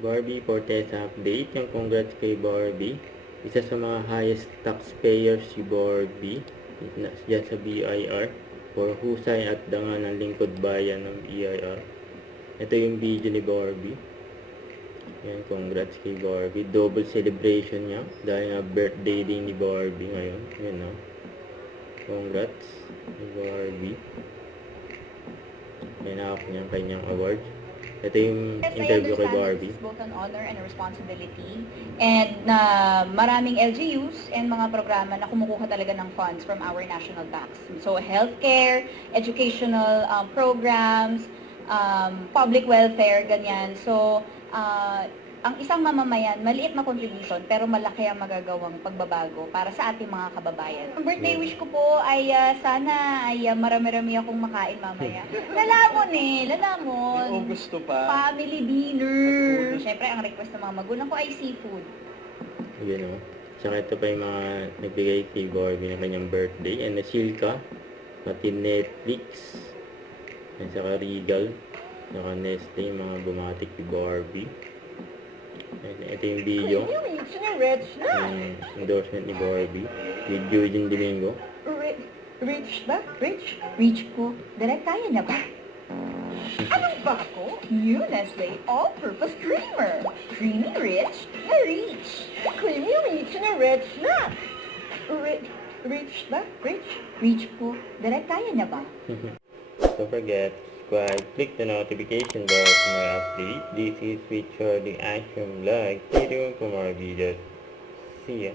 Barbie Fortesa update. Yung congrats kay Barbie. Isa sa mga highest taxpayers si Barbie diyan sa BIR for husay at dangal ng lingkod bayan ng BIR. Ito yung video ni Barbie. Yan, congrats kay Barbie. Double celebration niya dahil nga birthday din ni Barbie ngayon. Yan, no? Congrats kay Barbie. May nakap niya ang kanyang award. Ito yung interview kay Barbie. It's both an honor and a responsibility. And maraming LGUs and mga programa na kumukuha talaga ng funds from our national tax. So healthcare, educational programs, public welfare, ganyan. So ang isang mamamayan, maliit na contribution pero malaki ang magagawang pagbabago para sa ating mga kababayan. Ang birthday wish ko po ay sana ay marami-rami akong makain mamaya. Lalamon lalamon. Oo, gusto pa. Family dinner. Siyempre, ang request ng mga magulang ko ay seafood. Ayan, o. Tsaka ito pa yung mga nagbigay kay Barbie ng kanyang birthday. And Silka, pati Netflix, at saka Regal, saka Nestle, yung mga bumati kay Barbie. Ito yung video. Yung endorsement ni Barbie with Eugene Domingo. Rich ba? Rich? Rich po. Direct kaya na ba? Anong ba ako? New Nestle All-Purpose Creamer. Creamy rich na rich. Creamy rich na rich na. Rich ba? Rich? Rich po. Direct kaya na ba? Don't forget, subscribe, click the notification bell for my update. This is Richard the Action Vlog. Stay tuned for more videos. See ya.